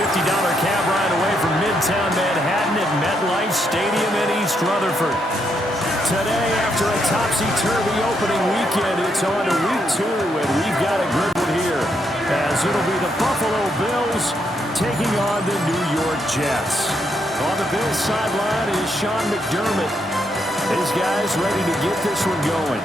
$50 cab ride away from Midtown Manhattan at MetLife Stadium in East Rutherford. Today, after a topsy-turvy opening weekend, it's on to week 2, and we've got a good one here, as it'll be the Buffalo Bills taking on the New York Jets. On the Bills sideline is Sean McDermott. His guys ready to get this one going.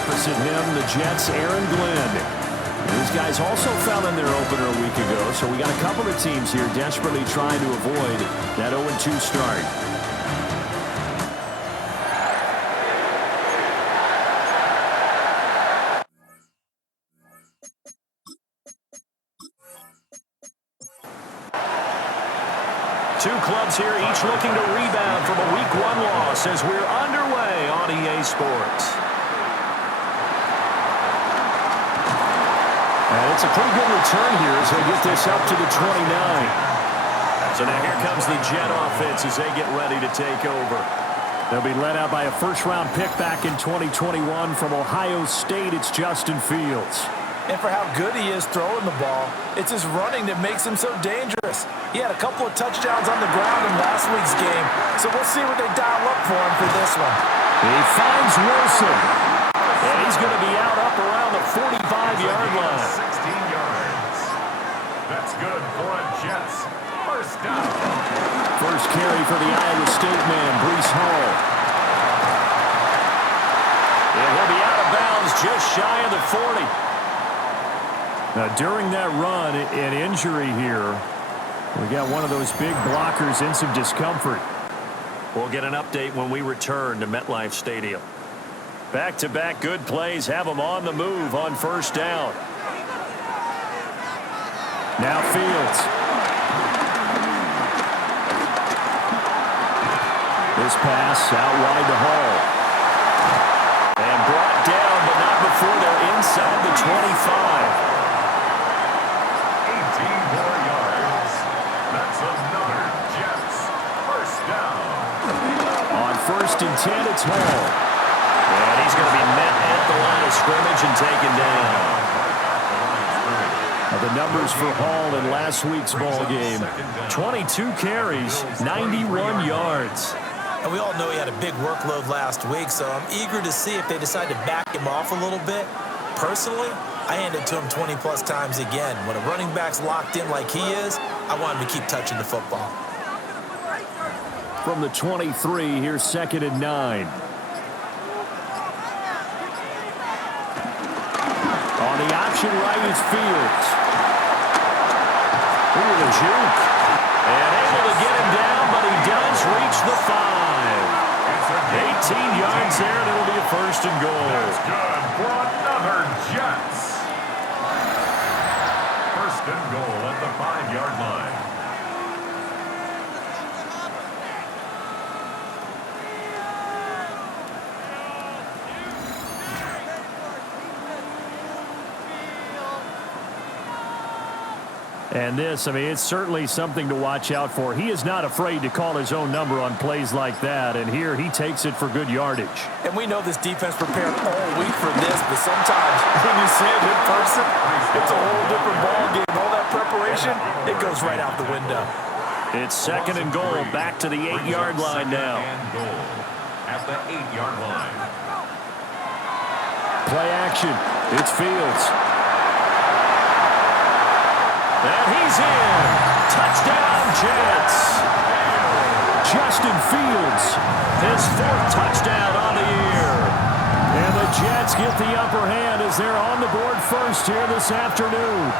Opposite him, the Jets' Aaron Glenn. These guys also fell in their opener a week ago, so we got a couple of teams here desperately trying to avoid that 0-2 start. Two clubs here, each looking to rebound from a Week 1 loss as we're underway on EA Sports. And it's a pretty good return here as they get this up to the 29. So now here comes the Jet offense as they get ready to take over. They'll be led out by a first-round pick back in 2021 from Ohio State. It's Justin Fields. And for how good he is throwing the ball, it's his running that makes him so dangerous. He had a couple of touchdowns on the ground in last week's game, so we'll see what they dial up for him for this one. He finds Wilson, and he's going to be out up around the 45-yard line. 16 yards. That's good for a Jets. First down. First carry for the Iowa State man, Breece Hall. And he'll be out of bounds just shy of the 40. Now, during that run, an injury here. We got one of those big blockers in some discomfort. We'll get an update when we return to MetLife Stadium. Back-to-back good plays have them on the move on first down. Now Fields. This pass out wide to Hall. And brought down, but not before they're inside the 25. 18 more yards. That's another Jets. First down. On 1st and 10, it's Hall. And he's going to be met at the line of scrimmage and taken down. The numbers for Hall in last week's ball game. 22 carries, 91 yards. And we all know he had a big workload last week, so I'm eager to see if they decide to back him off a little bit. Personally, I hand it to him 20-plus times again. When a running back's locked in like he is, I want him to keep touching the football. From the 23, here's 2nd and 9. On the option right is Fields. Ooh, the juke. And able to get him down, but he does reach the 5. 18 yards there, and it'll be a 1st and goal. That's good for another Jets. 1st and goal at the 5-yard line. And this, I mean, it's certainly something to watch out for. He is not afraid to call his own number on plays like that, and here he takes it for good yardage. And we know this defense prepared all week for this, but sometimes when you see it in person, it's a whole different ballgame. All that preparation, it goes right out the window. It's 2nd and goal, back to the 8-yard line now. And goal at the 8-yard line. Play action. It's Fields. And he's in. Touchdown, Jets. Justin Fields, his 4th touchdown on the year. And the Jets get the upper hand as they're on the board first here this afternoon.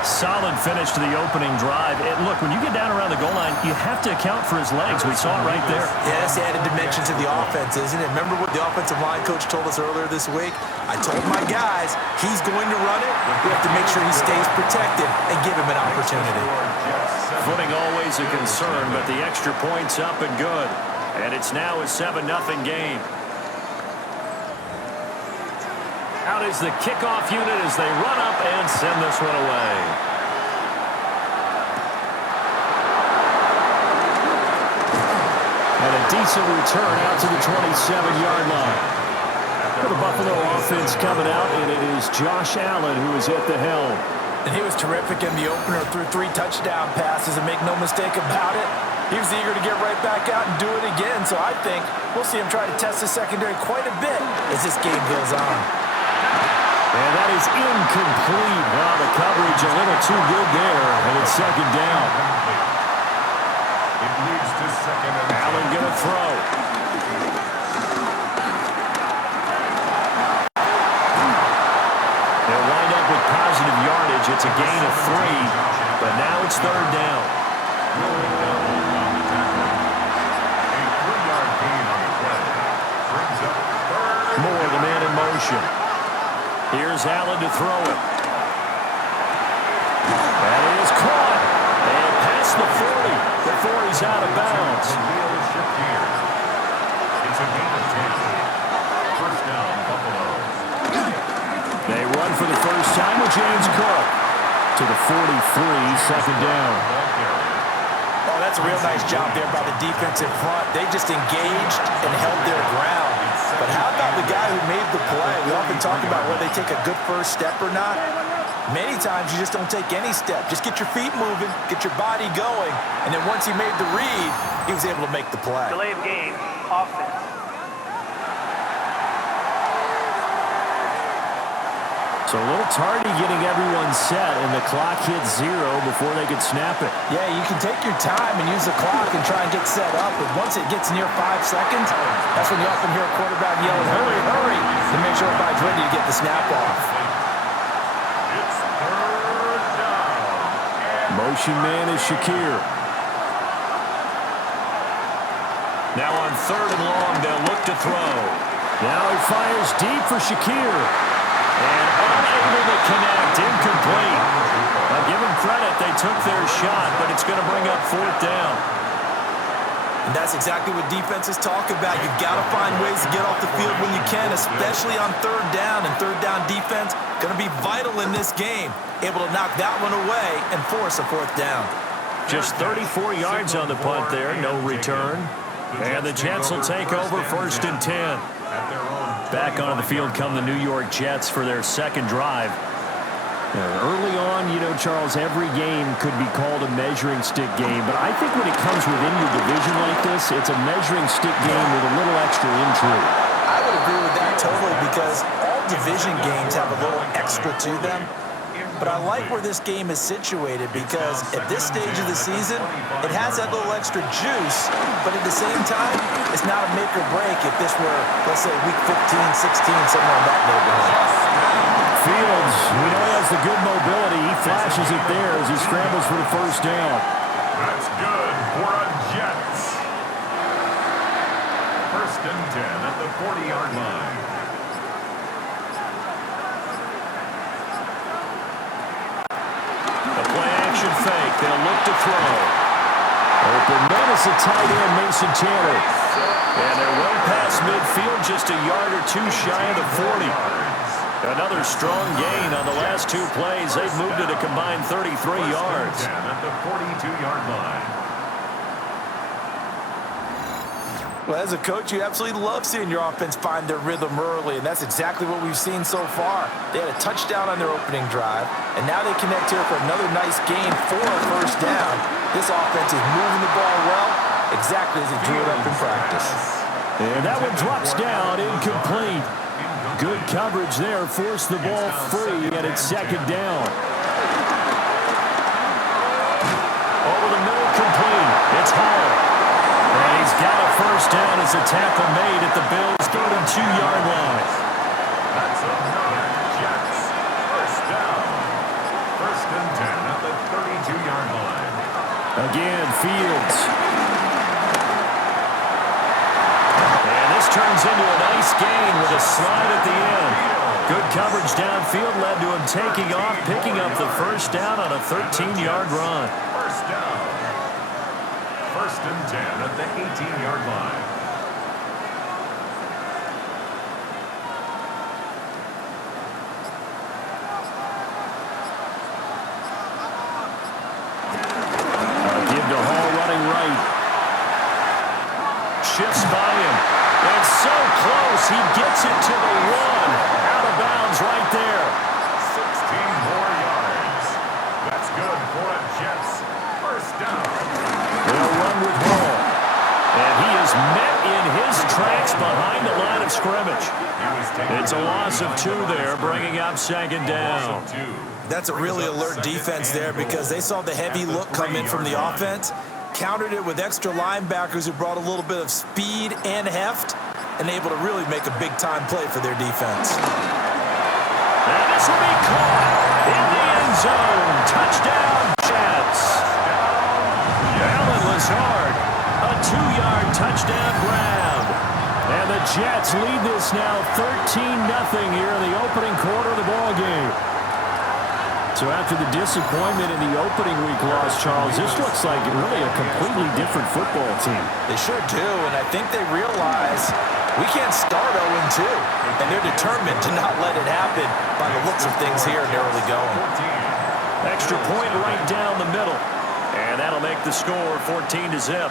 Solid finish to the opening drive. And look, when you get down around the goal line, you have to account for his legs. We saw it right there. Yeah, that's the added dimension to the offense, isn't it? Remember what the offensive line coach told us earlier this week? I told my guys, he's going to run it. We have to make sure he stays protected and give him an opportunity. Footing always a concern, but the extra point's up and good. And it's now a 7-0 game. Out is the kickoff unit as they run up and send this one away. And a decent return out to the 27-yard line. For the Buffalo offense coming out, and it is Josh Allen who is at the helm. And he was terrific in the opener, threw 3 touchdown passes, and make no mistake about it, he was eager to get right back out and do it again. So I think we'll see him try to test the secondary quite a bit as this game goes on. And that is incomplete. Well, the coverage a little too good there, and it's second down. It leads to second and Allen going to throw. They'll wind up with positive yardage. It's a gain of 3, but now it's third down. rolling down on the tackle. A 3-yard gain on the play. Brings up third. Moore, the man in motion. Here's Allen to throw it. And it is caught. And past the 40 before he's out of bounds. The wheel is shift here. It's a gain of 10. First down, Buffalo. They run for the first time with James Cook to the 43, second down. Oh, that's a real nice job there by the defense in front. They just engaged and held their ground. But how about the guy who made the play? We often talk about whether they take a good first step or not. Many times you just don't take any step. Just get your feet moving, get your body going, and then once he made the read, he was able to make the play. Delay of game, offense. So a little tardy getting everyone set, and the clock hits 0 before they could snap it. Yeah, you can take your time and use the clock and try and get set up, but once it gets near 5 seconds, that's when you often hear a quarterback yelling, hurry, hurry, to make sure everybody's ready to get the snap off. It's third down. Motion man is Shakir. Now on 3rd and long, they'll look to throw. Now he fires deep for Shakir. And unable to connect, incomplete. Now give them credit, they took their shot, but it's going to bring up 4th down. And that's exactly what defenses talk about. You've got to find ways to get off the field when you can, especially on 3rd down. And 3rd down defense going to be vital in this game. Able to knock that one away and force a 4th down. Just 34 yards on the punt there, no return. And the Jets will take over 1st and 10. Back onto the field come the New York Jets for their second drive. Early on, you know, Charles, every game could be called a measuring stick game, but I think when it comes within your division like this, it's a measuring stick game with a little extra intrigue. I would agree with that totally because all division games have a little extra to them. But I like where this game is situated because at this stage of the season, it has that little extra juice, but at the same time, it's not a make or break if this were, let's say, week 15, 16, somewhere in that neighborhood. Fields, we know he has the good mobility. He flashes it there as he scrambles for the first down. That's good for a Jets. 1st and 10 at the 40-yard line. Fake. They'll look to throw. Open man is the tight end, Mason Tanner. And they're well past midfield, just a yard or 2 shy of the 40. Another strong gain on the last 2 plays. They've moved it a combined 33 yards. At the 42-yard line. Well, as a coach, you absolutely love seeing your offense find their rhythm early, and that's exactly what we've seen so far. They had a touchdown on their opening drive, and now they connect here for another nice gain for a first down. This offense is moving the ball well, exactly as it drew it up in practice. And that one drops down, incomplete. Good coverage there, forced the ball free, and it's second down. Over the middle, complete. It's Hall. And he's got a first down as a tackle made at the Bills' 32-yard line. That's another Jets. First down. 1st and 10 at the 32-yard line. Again, Fields. And this turns into a nice gain with a slide at the end. Good coverage downfield led to him taking off, picking up the first down on a 13-yard run. First down. 1st and 10 at the 18-yard line. Give to Hall running right. Shifts by him. And so close, he gets it to the 1. Out of bounds right there. 16 more yards. for a Jets first down. They'll run with Hall. And he is met in his tracks behind the line of scrimmage. It's a loss of 2 there, bringing up second down. That's a really alert defense there because they saw the heavy look come in from the offense, countered it with extra linebackers who brought a little bit of speed and heft, and able to really make a big-time play for their defense. And this will be caught in the end zone. Touchdown, Jets. Allen Lazard, a 2-yard touchdown grab. And the Jets lead this now 13-0 here in the opening quarter of the ballgame. So after the disappointment in the opening week loss, Charles, this looks like really a completely different football team. They sure do, and I think they realize we can't start 0-2, and they're determined to not let it happen by the looks of things here in the early going. Extra point right down the middle, and that'll make the score 14-0.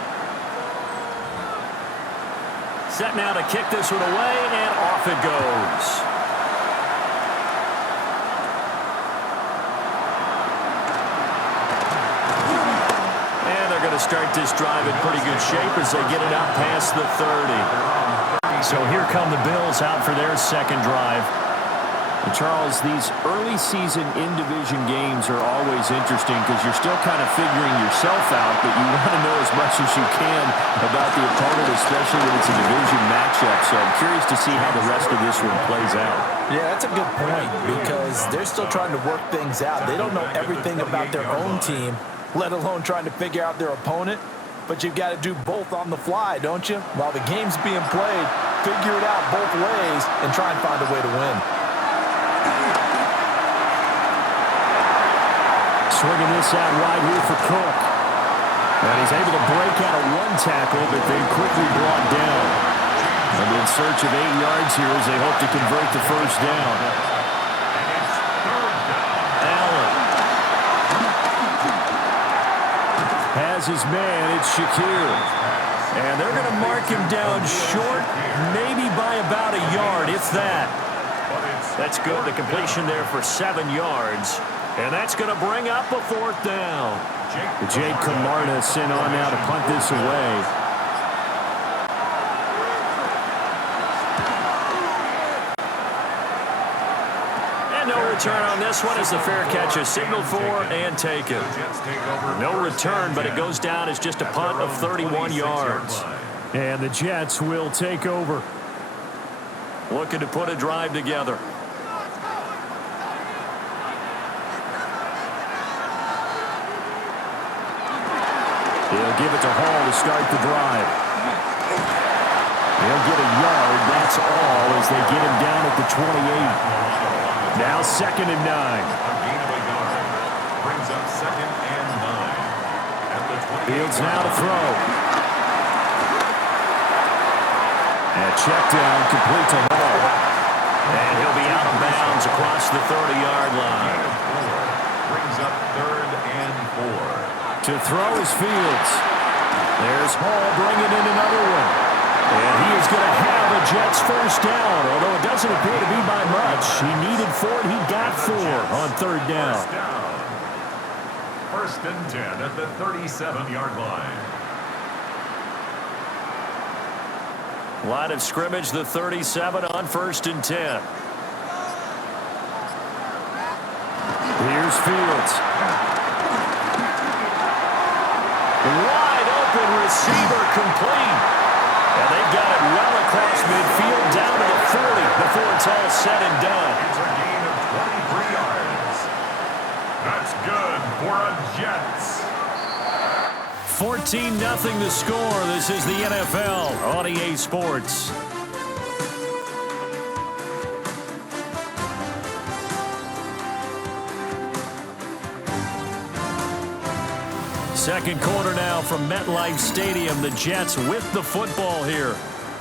Set now to kick this one away, and off it goes. Start this drive in pretty good shape as they get it out past the 30. So here come the Bills out for their second drive. And Charles, these early season in-division games are always interesting because you're still kind of figuring yourself out, but you want to know as much as you can about the opponent, especially when it's a division matchup. So I'm curious to see how the rest of this one plays out. Yeah, that's a good point because they're still trying to work things out. They don't know everything about their own team, let alone trying to figure out their opponent. But you've got to do both on the fly, don't you? While the game's being played, figure it out both ways and try and find a way to win. Swinging this out wide here for Cook. And he's able to break out of one tackle, but then quickly brought down. And in search of 8 yards here as they hope to convert the first down. Has his man, it's Shakir. And they're going to mark him down short, maybe by about a yard, if that. That's good. The completion there for 7 yards. And that's going to bring up a 4th down. Jake Camarda sent on now to punt this away. Return on this one as the fair catch is signaled for and taken. No return, but it goes down as just a punt of 31 yards. And the Jets will take over. Looking to put a drive together. He'll give it to Hall to start the drive. He'll get a yard, that's all, as they get him down at the 28. Now 2nd and 9. A gain of a yard brings up 2nd and 9. At the 28. Fields now to throw. And check down, complete to Hall. And he'll be out of bounds across the 30-yard line. Brings up 3rd and 4. To throw is Fields. There's Hall bringing in another one. And he is going to have a Jets first down, although it doesn't appear to be by much. He needed 4, and he got 4 on 3rd down. 1st and 10 at the 37-yard line. Line of scrimmage, the 37 on 1st and 10. Here's Fields. Wide open receiver complete. And they've got it well across midfield down to the 40 before it's all said and done. It's a gain of 23 yards. That's good for a Jets. 14-0 the score. This is the NFL on EA Sports. Second quarter now from MetLife Stadium. The Jets with the football here.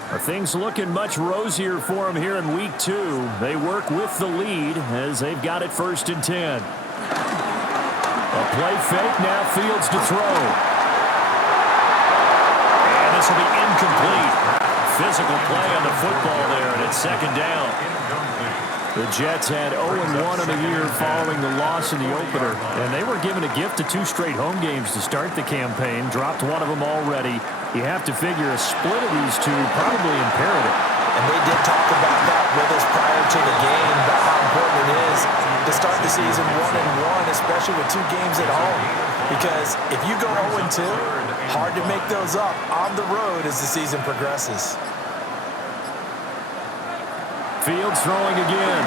Are things looking much rosier for them here in week 2? They work with the lead as they've got it 1st and 10. A play fake, now Fields to throw. And this will be incomplete. Physical play on the football there, and it's 2nd down. Incomplete. The Jets had 0-1 in the year following the loss in the opener, and they were given a gift of 2 straight home games to start the campaign. Dropped one of them already. You have to figure a split of these two probably imperative. And they did talk about that with us prior to the game, about how important it is to start the season 1-1, especially with 2 games at home. Because if you go 0-2, hard to make those up on the road as the season progresses. Fields throwing again.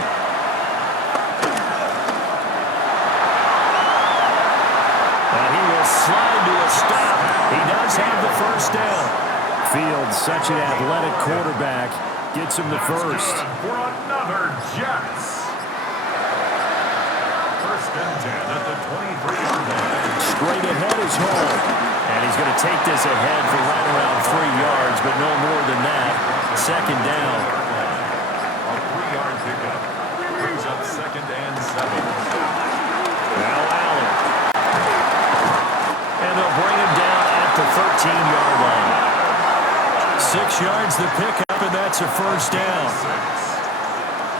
And he will slide to a stop. He does have the first down. Fields, such an athletic quarterback, gets him the first. For another Jets. First and 10 at the 23-yard line. Straight ahead is home. And he's going to take this ahead for right around 3 yards, but no more than that. Second down. A 3-yard pickup. Brings up second and 7. Now Allen. And they'll bring him down at the 13-yard line. 6 yards the pickup, and that's a first down.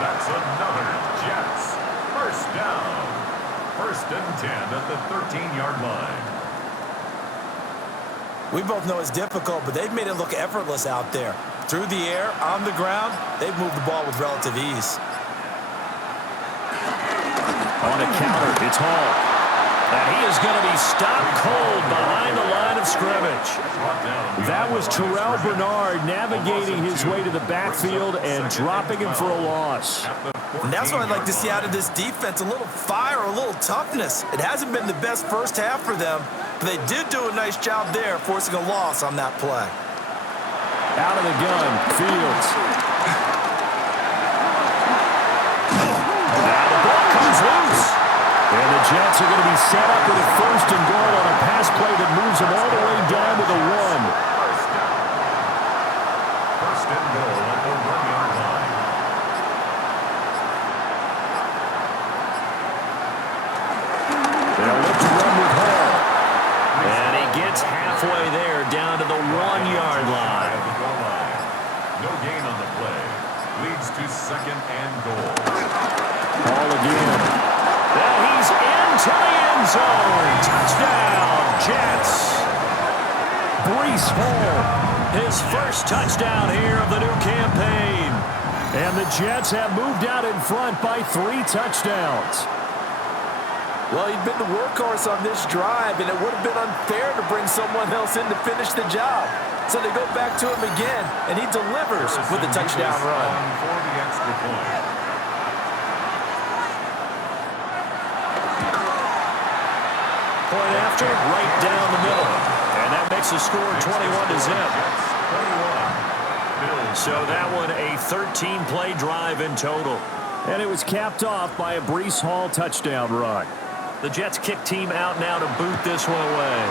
That's another Jets. First down. First and 10 at the 13-yard line. We both know it's difficult, but they've made it look effortless out there. Through the air, on the ground, they've moved the ball with relative ease. On a counter, it's Hall. And he is going to be stopped cold behind the line of scrimmage. That was Terrell Bernard navigating his way to the backfield and dropping him for a loss. And that's what I'd like to see out of this defense, a little fire, a little toughness. It hasn't been the best first half for them, but they did do a nice job there, forcing a loss on that play. Out of the gun, Fields. Now the ball comes loose. And the Jets are going to be set up with a first and goal on a pass play that moves them all the way down to the 1. First and goal at the 1-yard line. They'll look to run with Hall. And he gets halfway there down to the 1-yard line. No gain on the play. Leads to second and goal. Hall again. Now he's into the end zone. Touchdown, Jets. Breece Hall, his first touchdown here of the new campaign. And the Jets have moved out in front by 3 touchdowns. Well, he'd been the workhorse on this drive, and it would have been unfair to bring someone else in to finish the job. So they go back to him again, and he delivers with a touchdown run. For the extra point. Point after, right down the middle. And that makes the score 21-0. So that one a 13-play drive in total. And it was capped off by a Breece Hall touchdown run. The Jets kick team out now to boot this one away.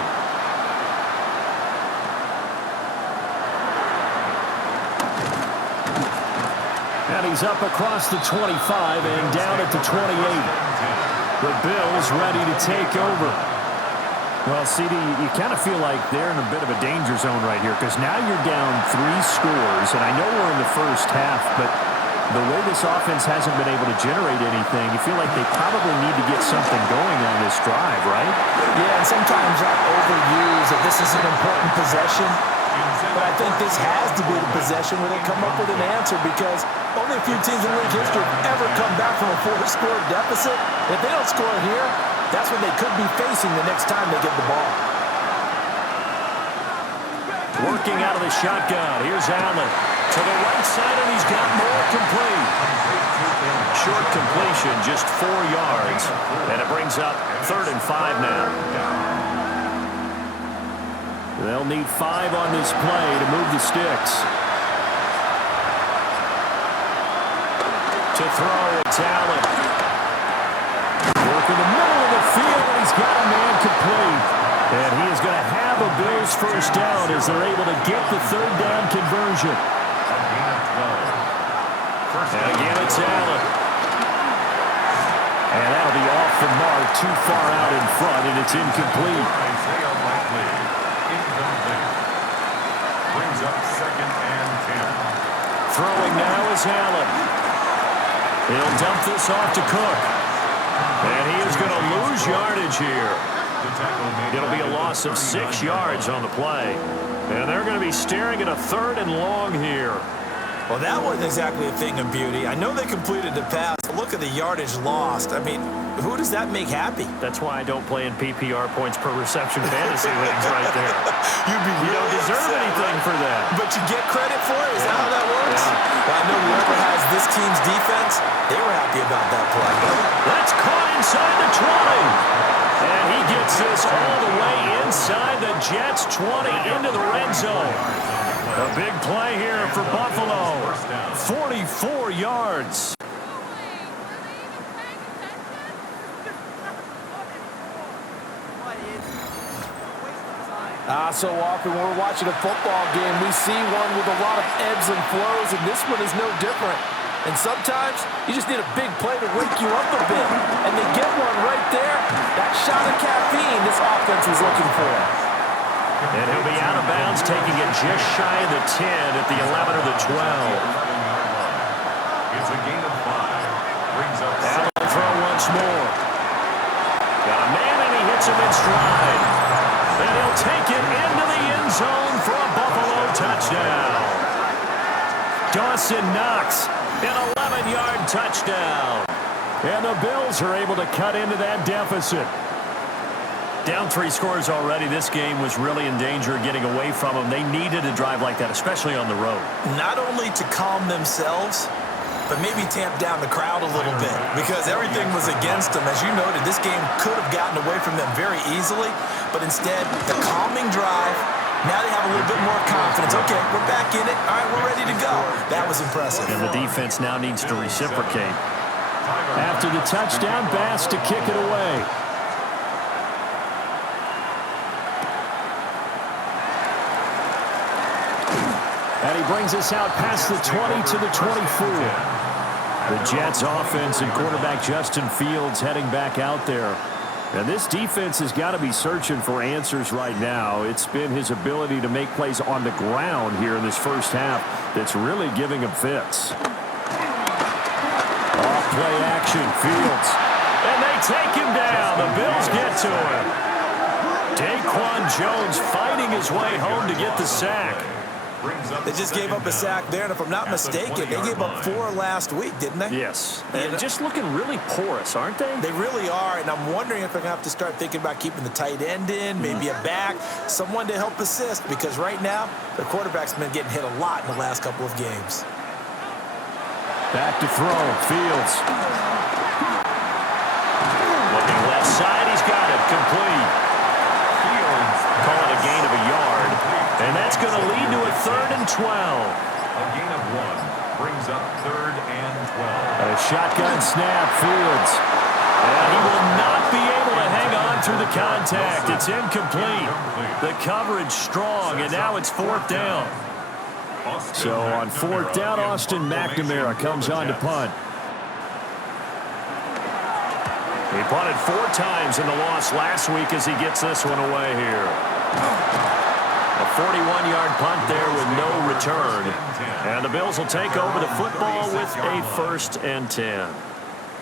And he's up across the 25 and down at the 28. The Bills ready to take over. Well, CD, you kind of feel like they're in a bit of a danger zone right here because now you're down 3 scores, and I know we're in the first half, but the way this offense hasn't been able to generate anything, you feel like they probably need to get something going on this drive, right? Yeah, and sometimes I overuse that this is an important possession, but I think this has to be the possession where they come up with an answer because only a few teams in league history have ever come back from a 4-score deficit. If they don't score here, that's what they could be facing the next time they get the ball. Working out of the shotgun. Here's Allen to the right side, and he's got more complete. Short completion, just 4 yards. And it brings up 3rd and 5 now. They'll need 5 on this play to move the sticks. To throw, it's Allen. Work in the middle of the field, and he's got a man complete. And he is going to have a Bills first down as they're able to get the 3rd down conversion. And again, it's Allen. And that'll be off the mark, too far out in front, and it's incomplete. Brings up 2nd and 10. Throwing now is Allen. He'll dump this off to Cook. And he is going to lose yardage here. It'll be a loss of 6 yards on the play. And they're going to be staring at a 3rd and long here. Well, that wasn't exactly a thing of beauty. I know they completed the pass. Look at the yardage lost. I mean, who does that make happy? That's why I don't play in PPR points per reception fantasy leagues right there. You don't deserve anything for that. But you get credit for it? Is that how that works? Yeah. Well, I know whoever has this team's defense, they were happy about that play. That's caught inside the 20. And he gets this all the way inside the Jets' 20 into the red zone. A big play here for Buffalo. 44 yards. So often when we're watching a football game, we see one with a lot of ebbs and flows, and this one is no different. And sometimes you just need a big play to wake you up a bit. And they get one right there. That shot of caffeine this offense was looking for. And he'll be out of bounds, taking it just shy of the 10 at the 11 or the 12. It's a gain of 5. Brings up Allen will throw once more. Got a man, and he hits him in stride. And he'll take it into the end zone for a Buffalo touchdown. Dawson Knox, an 11-yard touchdown. And the Bills are able to cut into that deficit. Down 3 scores already. This game was really in danger of getting away from them. They needed a drive like that, especially on the road. Not only to calm themselves, but maybe tamp down the crowd a little bit because everything was against them. As you noted, this game could have gotten away from them very easily, but instead, the calming drive, now they have a little bit more confidence. Okay, we're back in it. All right, we're ready to go. That was impressive. And the defense now needs to reciprocate. After the touchdown, Bass to kick it away. And he brings us out past the 20 to the 24. The Jets offense and quarterback Justin Fields heading back out there. And this defense has got to be searching for answers right now. It's been his ability to make plays on the ground here in this first half that's really giving him fits. Off play action, Fields. And they take him down. The Bills get to him. Daquan Jones fighting his way home to get the sack. They just gave up a sack there, and if I'm not mistaken, they gave up 4 last week, didn't they? Yes. And just looking really porous, aren't they? They really are, and I'm wondering if they're going to have to start thinking about keeping the tight end in, maybe a back, someone to help assist, because right now, their quarterback's been getting hit a lot in the last couple of games. Back to throw, Fields. Looking left side, he's got it, complete. Fields call it a gain of a yard. And that's going to lead to a 3rd and 12. A gain of 1 brings up 3rd and 12. A shotgun snap, Fields. And he will not be able to hang on through the contact. It's incomplete. The coverage strong, and now it's 4th down. So on 4th down, Austin McNamara comes on to punt. He punted 4 times in the loss last week as he gets this one away here. A 41-yard punt there with no return. And the Bills will take over the football with a 1st and 10.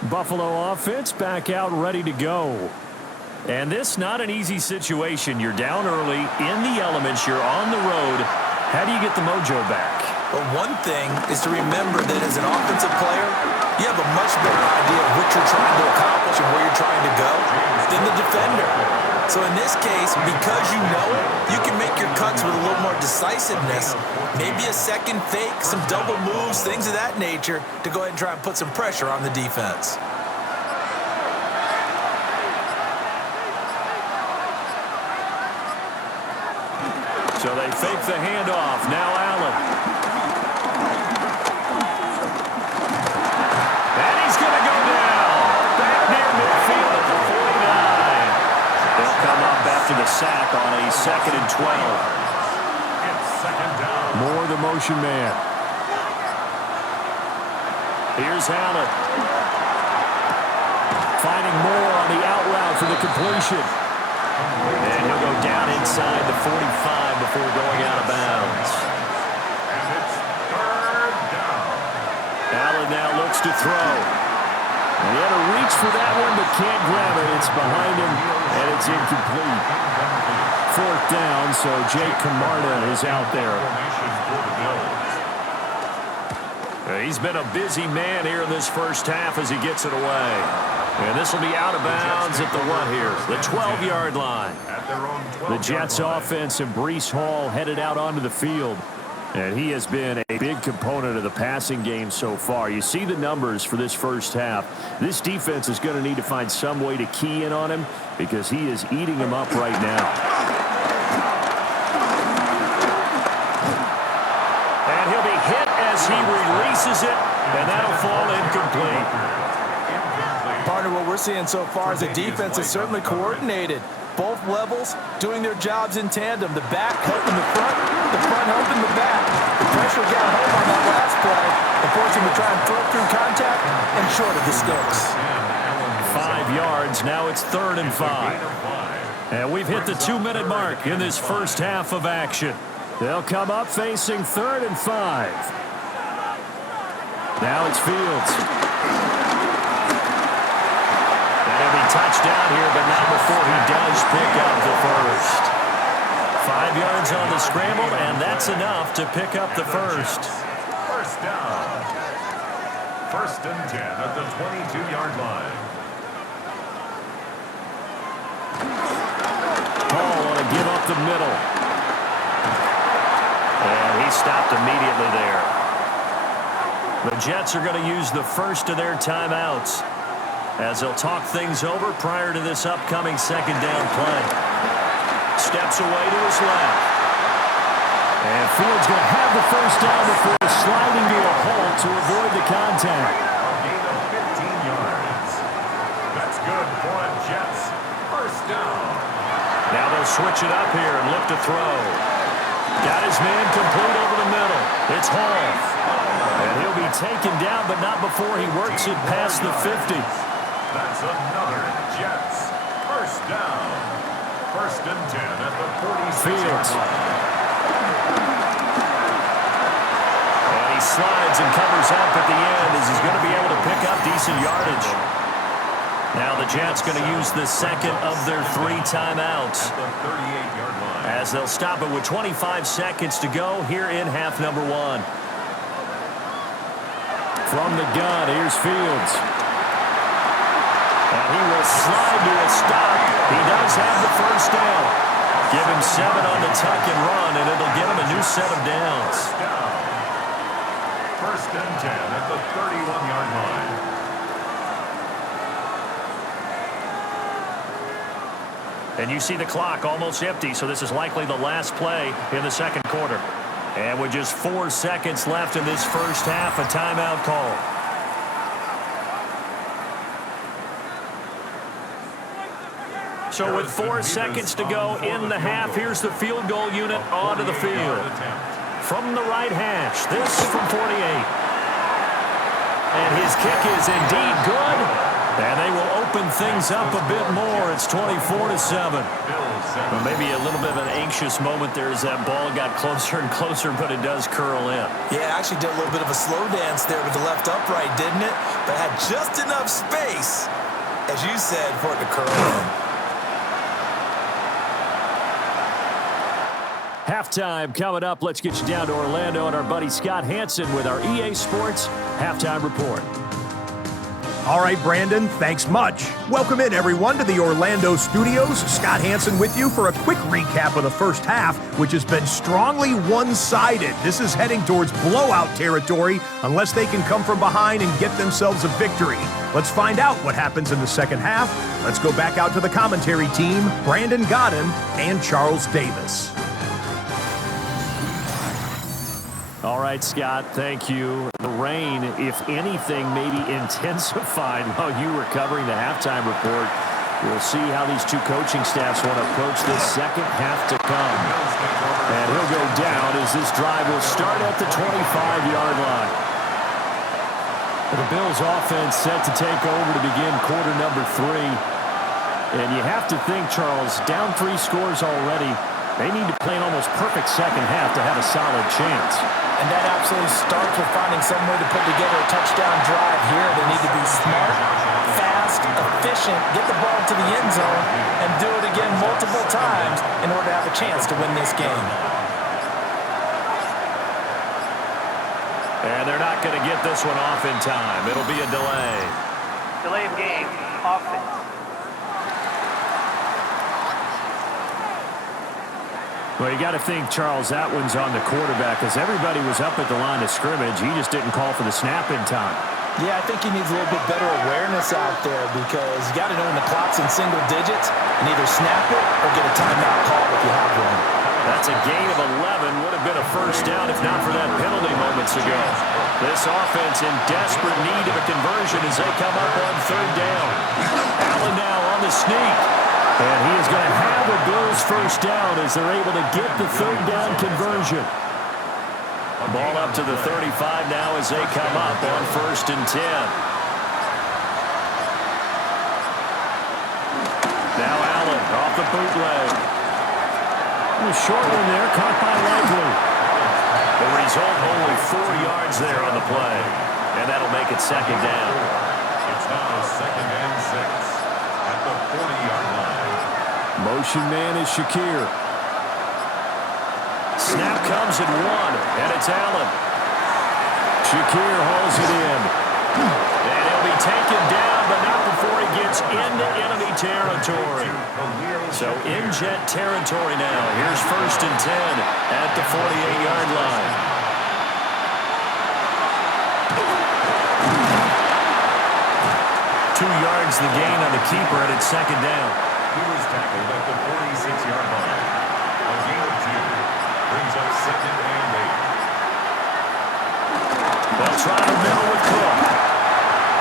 Buffalo offense back out ready to go. And this not an easy situation. You're down early, in the elements, you're on the road. How do you get the mojo back? Well, one thing is to remember that as an offensive player, you have a much better idea of what you're trying to accomplish and where you're trying to go than the defender. So in this case, because you know it, you can make your cuts with a little more decisiveness, maybe a second fake, some double moves, things of that nature, to go ahead and try and put some pressure on the defense. So they fake the handoff. Now Allen. And he's going to go down. Back near midfield at the 49. They'll come up after the sack on a 2nd and 12. It's 2nd down. Moore, the motion man. Here's Allen. Finding Moore on the out route for the completion. And he'll go down inside the 45 before going out of bounds. And it's 3rd down. Allen now looks to throw. And he had to reach for that one, but can't grab it. It's behind him, and it's incomplete. Fourth down, so Jake Camarda is out there. He's been a busy man here in this first half as he gets it away. And this will be out of bounds at the what here? The 12-yard line. The Jets offense and Breece Hall headed out onto the field. And he has been a big component of the passing game so far. You see the numbers for this first half. This defense is going to need to find some way to key in on him because he is eating him up right now. And he'll be hit as he releases it, and that'll fall incomplete. Partner, what we're seeing so far is the defense is certainly coordinated. Both levels doing their jobs in tandem. The back helping the front helping the back. The pressure got home on that last play and forced him to try and throw through contact and short of the sticks. 5 yards, now it's 3rd and 5. And we've hit the 2-minute mark in this first half of action. They'll come up facing 3rd and 5. Now it's Fields. Touchdown here, but not before he does pick up the first. 5 yards on the scramble, and that's enough to pick up the first. First down. 1st and 10 at the 22-yard line. Hall want to give up the middle. And he stopped immediately there. The Jets are going to use the first of their timeouts as they'll talk things over prior to this upcoming 2nd down play. Steps away to his left. And Fields going to have the first down before sliding to a hole to avoid the contact. A gain of 15 yards. That's good for a Jets. First down. Now they'll switch it up here and look to throw. Got his man complete over the middle. It's Hall. And he'll be taken down, but not before he works it past the 50. That's another Jets. First down. 1st and 10 at the 46-yard line. And he slides and covers up at the end as he's going to be able to pick up decent yardage. Now the Jets going to use the second of their 3 timeouts. At the 38-yard line. As they'll stop it with 25 seconds to go here in half number 1. From the gun, here's Fields. And he will slide to a stop. He does have the first down. Give him 7 on the tuck and run, and it'll give him a new set of downs. 1st and 10 at the 31-yard line. And you see the clock almost empty, so this is likely the last play in the 2nd quarter. And with just 4 seconds left in this first half, a timeout call. So with 4 seconds to go in the half, here's the field goal unit onto the field. From the right hash, this from 48. And his kick is indeed good. And they will open things up a bit more. It's 24-7. Well, maybe a little bit of an anxious moment there as that ball got closer and closer, but it does curl in. Yeah, actually did a little bit of a slow dance there with the left upright, didn't it? But had just enough space, as you said, for it to curl in. Halftime coming up. Let's get you down to Orlando and our buddy Scott Hansen with our EA Sports Halftime Report. All right, Brandon, thanks much. Welcome in, everyone, to the Orlando studios. Scott Hansen with you for a quick recap of the first half, which has been strongly one-sided. This is heading towards blowout territory unless they can come from behind and get themselves a victory. Let's find out what happens in the second half. Let's go back out to the commentary team, Brandon Godden and Charles Davis. All right, Scott, thank you. The rain, if anything, maybe intensified while you were covering the halftime report. We'll see how these two coaching staffs want to approach this second half to come. And he'll go down as this drive will start at the 25-yard line. The Bills' offense set to take over to begin quarter number 3. And you have to think, Charles, down 3 scores already. They need to play an almost perfect second half to have a solid chance. And that absolutely starts with finding some way to put together a touchdown drive here. They need to be smart, fast, efficient, get the ball to the end zone, and do it again multiple times in order to have a chance to win this game. And they're not going to get this one off in time. It'll be a delay. Delay of game, offense. Well, you got to think, Charles, that one's on the quarterback because everybody was up at the line of scrimmage. He just didn't call for the snap in time. Yeah, I think he needs a little bit better awareness out there because you got to know when the clock's in single digits and either snap it or get a timeout call if you have one. That's a gain of 11. Would have been a first down if not for that penalty moments ago. This offense in desperate need of a conversion as they come up on third down. Allen now on the sneak. And he is going to have a Bills first down as they're able to get the third down conversion. Ball up to the 35 now as they come up on 1st and 10. Now Allen off the bootleg. A short one there, caught by Langley. The result, only 4 yards there on the play. And that'll make it second down. It's now 2nd and 6 at the 40-yard line. Motion man is Shakir. Snap comes at 1, and it's Allen. Shakir hauls it in. And he'll be taken down, but not before he gets into enemy territory. So in jet territory now. Here's 1st and 10 at the 48-yard line. Two yards the gain on the keeper, and it's second down. He was tackled at the 46-yard line. A gain of 2 brings up 2nd and 8. They'll try the middle with Cook.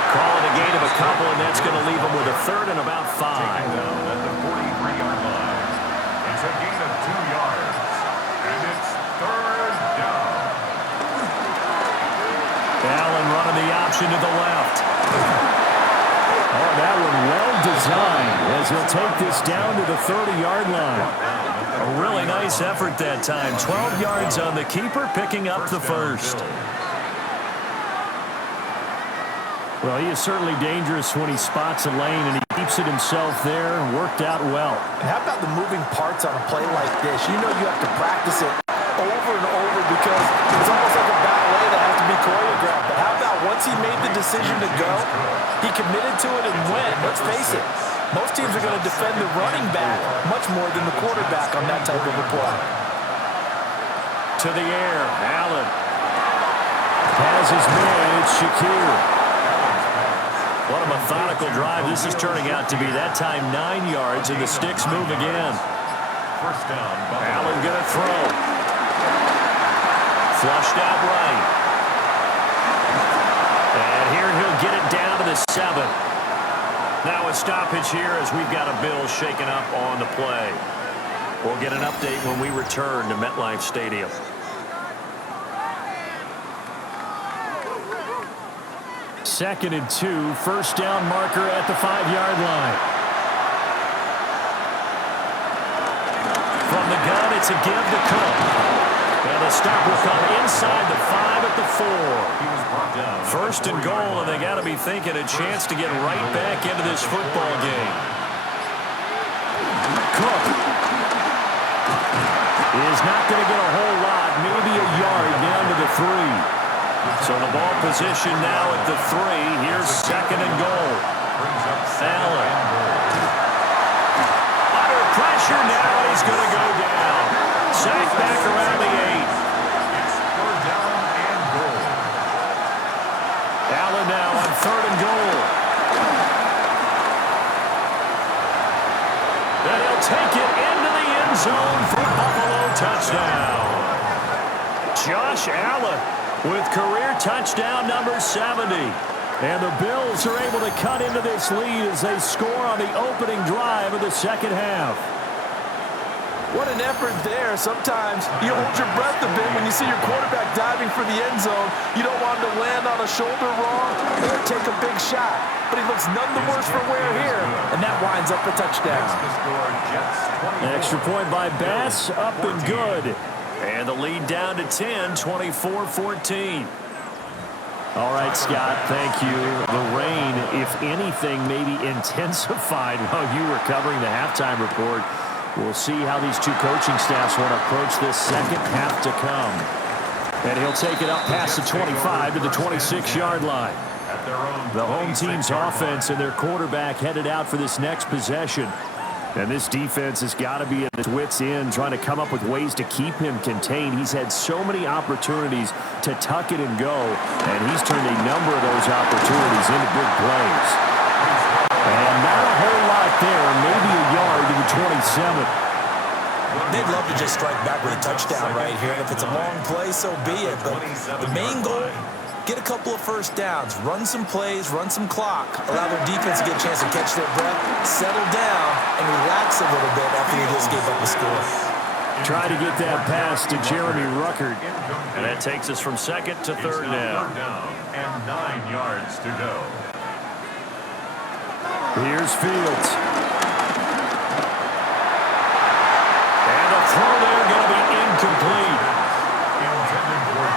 Call it a gain of a couple, and that's going to leave them with a 3rd and about 5. Taken down at the 43-yard line. It's a gain of 2 yards. And it's 3rd down. Allen running the option to the left. Oh, that one well designed as he'll take this down to the 30-yard line. A really nice effort that time. 12 yards on the keeper, picking up the first. Well, he is certainly dangerous when he spots a lane, and he keeps it himself there. Worked out well. And how about the moving parts on a play like this? You know you have to practice it over and over because it's almost like a ballet that has to be choreographed. But how about once he made the decision to go, he committed to it and went. Let's face it, most teams are going to defend the running back much more than the quarterback on that type of a play. To the air, Allen has his man. It's Shakir. What a methodical drive this is turning out to be. That time 9 yards, and the sticks move again. First down. Allen going to throw. Flushed out right. And here he'll get it down to the 7. Now a stoppage here as we've got a Bills shaken up on the play. We'll get an update when we return to MetLife Stadium. Second and 2, first down marker at the 5-yard line. From the gun, it's a give to Cook. And the stop will come inside the 5 at the 4. He was brought down. First and goal, and they got to be thinking a chance to get right back into this football game. Cook is not going to get a whole lot, maybe a yard down to the 3. So the ball position now at the 3. Here's second and goal. Allen. Under pressure now, and he's going to go down. Sacked back around the 8. It's 3rd down and goal. Allen now on 3rd and goal. And he'll take it into the end zone for Buffalo touchdown. Josh Allen with career touchdown number 70. And the Bills are able to cut into this lead as they score on the opening drive of the second half. What an effort there. Sometimes you hold your breath a bit when you see your quarterback diving for the end zone. You don't want him to land on a shoulder wrong or take a big shot, but he looks none the worse for wear here, and that winds up a touchdown. Extra point by Bass, up and good. And the lead down to 10, 24-14. All right, Scott, thank you. The rain, if anything, maybe intensified while you were covering the halftime report. We'll see how these two coaching staffs want to approach this second half to come. And he'll take it up past the 25 to the 26-yard line. The home team's offense and their quarterback headed out for this next possession. And this defense has got to be at its wits' end, trying to come up with ways to keep him contained. He's had so many opportunities to tuck it and go, and he's turned a number of those opportunities into big plays. And not a whole lot there, maybe a yard to the 27. They'd love to just strike back with a touchdown right here. And if it's a long play, so be it. But the main goal, get a couple of first downs, run some plays, run some clock, allow their defense to get a chance to catch their breath, settle down, and relax a little bit after they just gave up a score. Try to get that pass to Jeremy Ruckert. And that takes us from second to third down. And 9 yards to go. Here's Fields. And a throw there going to be incomplete.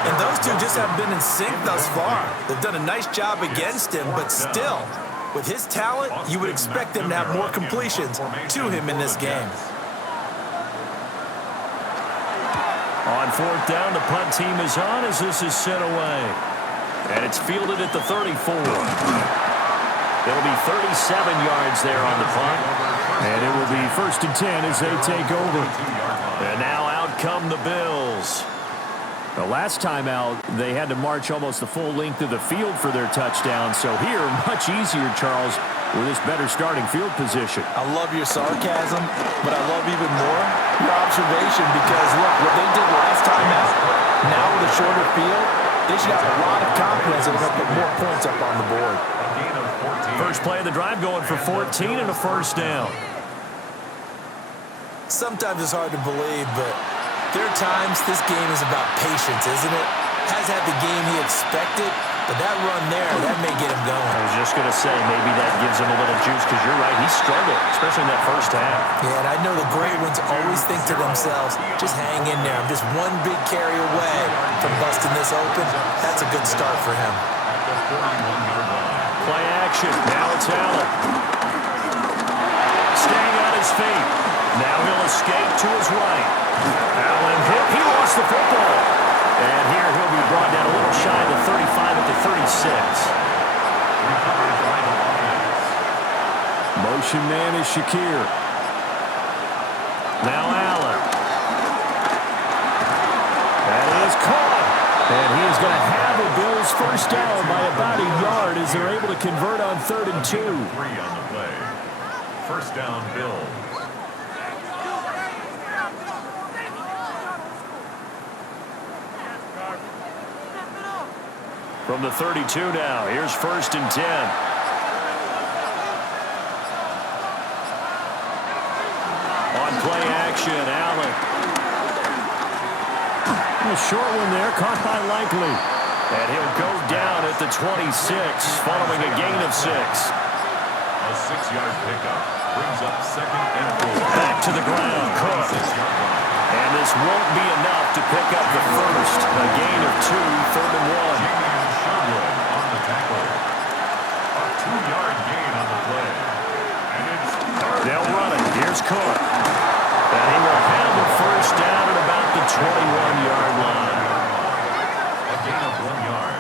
And those two just haven't been in sync thus far. They've done a nice job against him, but still, with his talent, you would expect them to have more completions to him in this game. On fourth down, the punt team is on as this is sent away. And it's fielded at the 34. It'll be 37 yards there on the punt. And it will be 1st and 10 as they take over. And now out come the Bills. The last time out, they had to march almost the full length of the field for their touchdown. So here, much easier, Charles, with this better starting field position. I love your sarcasm, but I love even more your observation because, look, what they did last time out, now with a shorter field, they should have a lot of confidence and put more points up on the board. First play of the drive going for 14 and a first down. Sometimes it's hard to believe, but there are times this game is about patience, isn't it? Has had the game he expected, but that run there, that may get him going. I was just going to say, maybe that gives him a little juice because you're right, he struggled, especially in that first half. Yeah, and I know the great ones always think to themselves, just hang in there. I'm just one big carry away from busting this open. That's a good start for him. Play action. Now it's Allen. Staying on his feet. Now he'll escape to his right. Allen hit. He lost the football. And here he'll be brought down a little shy of the 35 at the 36. Motion man is Shakir. Now Allen. That is caught. And he is going to have a Bills first down by about a yard as they're able to convert on 3rd and 2. 3 on the play. First down, Bills. From the 32 now, here's 1st and 10. On play action, Allen. A short one there, caught by Likely. And he'll go down at the 26, following a gain of 6. A 6-yard pickup brings up 2nd and 4. Back to the ground, Cook. And this won't be enough to pick up the first. A gain of 2, 3rd and 1. On the tackle. A 2-yard gain on the play. And it's They'll run it. Here's Cook. And he will have the first down at about the 21-yard line. a gain of 1 yard.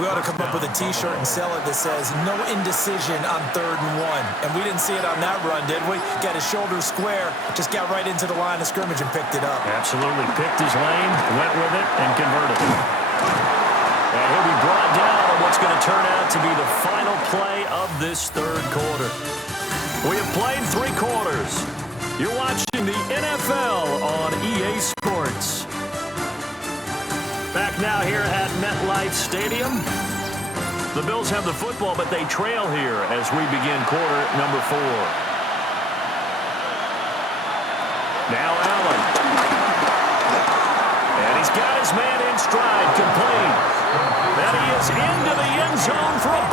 We ought to come up with a T-shirt and sell it that says, no indecision on 3rd and 1. And we didn't see it on that run, did we? Got his shoulders square, just got right into the line of scrimmage and picked it up. Absolutely. Picked his lane, went with it, and converted it. And he'll be brought down on what's going to turn out to be the final play of this 3rd quarter. We have played 3 quarters. You're watching the NFL on EA Sports. Back now here at MetLife Stadium. The Bills have the football, but they trail here as we begin quarter number 4. Now Allen. And he's got his man in stride, complete. And he is into the end zone for a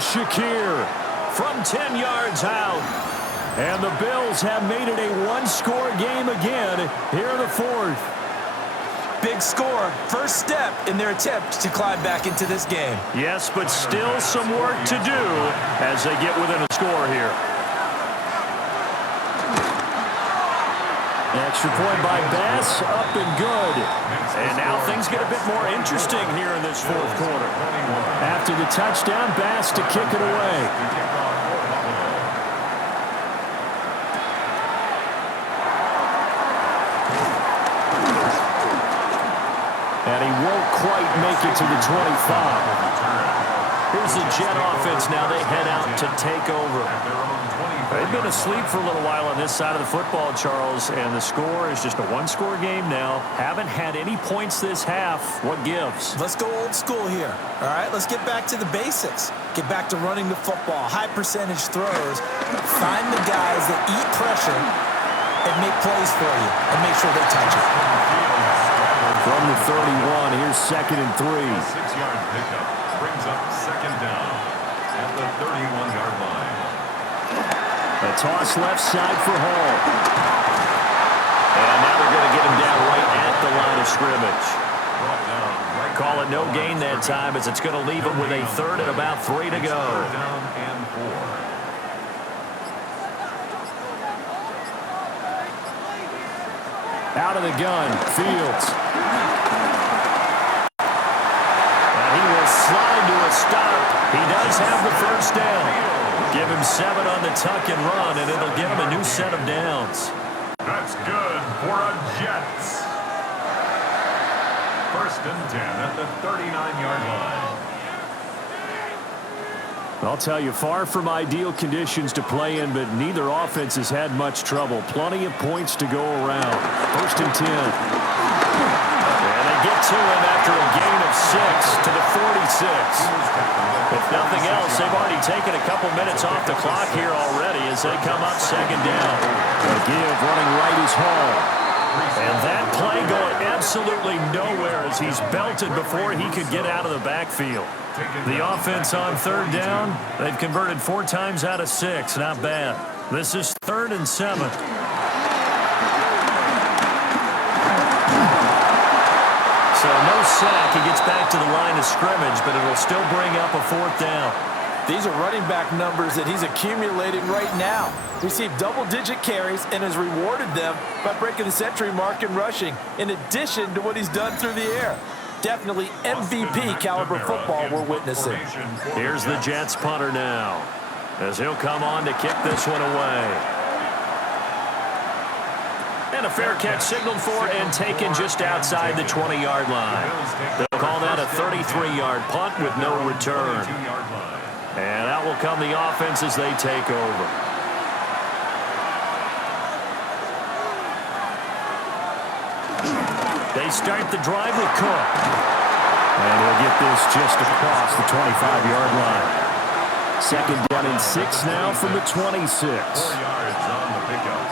Shakir from 10 yards out. And the Bills have made it a one-score game again here in the fourth. Big score, first step in their attempt to climb back into this game. Yes, but still some work to do as they get within a score here. Extra point by Bass, up and good. And now things get a bit more interesting here in this fourth quarter. After the touchdown, Bass to kick it away. And he won't quite make it to the 25. Here's the Jet offense now. They head out to take over. They've been asleep for a little while on this side of the football, Charles, and the score is just a one-score game now. Haven't had any points this half. What gives? Let's go old school here. All right, let's get back to the basics. Get back to running the football, high percentage throws. Find the guys that eat pressure and make plays for you and make sure they touch it. From the 31, here's 2nd and 3. 6-yard pickup brings up 2nd down at the 31-yard line. A toss left side for Hall. And now they're going to get him down right at the line of scrimmage. Call it no gain that time as it's going to leave him with a 3rd and about 3 to go. 3rd down and 4. Out of the gun, Fields. And he will slide to a stop. He does have the first down. Give him 7 on the tuck and run, and it'll give him a new set of downs. That's good for a Jets. 1st and 10 at the 39-yard line. I'll tell you, far from ideal conditions to play in, but neither offense has had much trouble. Plenty of points to go around. 1st and 10. And they get to him after a gain of 6 to the 46. If nothing else, they've already taken a couple minutes off the clock here already as they come up 2nd down. The give running right is Hall. And that play going absolutely nowhere as he's belted before he could get out of the backfield. The offense on 3rd down, they've converted 4 times out of 6. Not bad. This is 3rd and 7. So no sack. He gets back to the line of scrimmage, but it'll still bring up a 4th down. These are running back numbers that he's accumulating right now. Received double-digit carries and has rewarded them by breaking the century mark in rushing, in addition to what he's done through the air. Definitely MVP caliber football we're witnessing. Here's the Jets punter now, as he'll come on to kick this one away. And a fair catch signaled for and taken just outside the 20-yard line. They'll call that a 33-yard punt with no return. And out will come the offense as they take over. They start the drive with Cook. And he'll get this just across the 25-yard line. 2nd down and 6 now from the 26. 4 yards on the pickup.